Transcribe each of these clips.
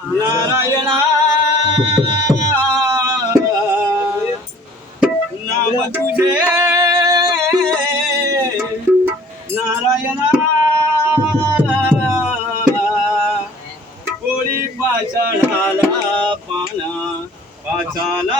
नारायणा नाम तुझे नारायणा कोळी पाचाळाला पाना पाचाला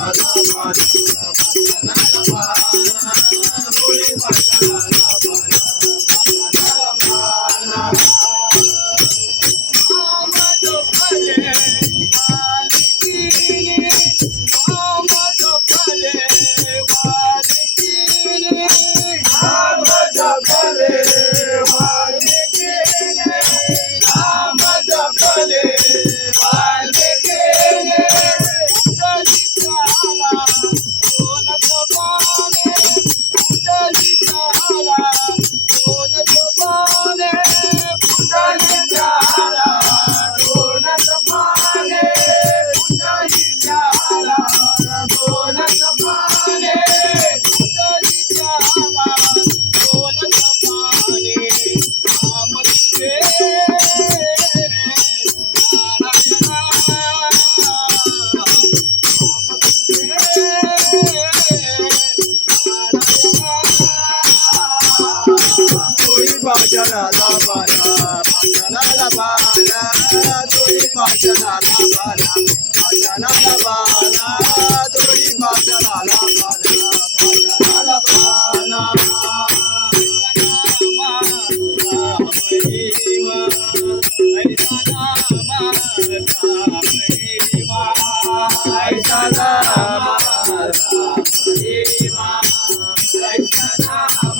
la la la la Salama, Salama, Salama, Salama,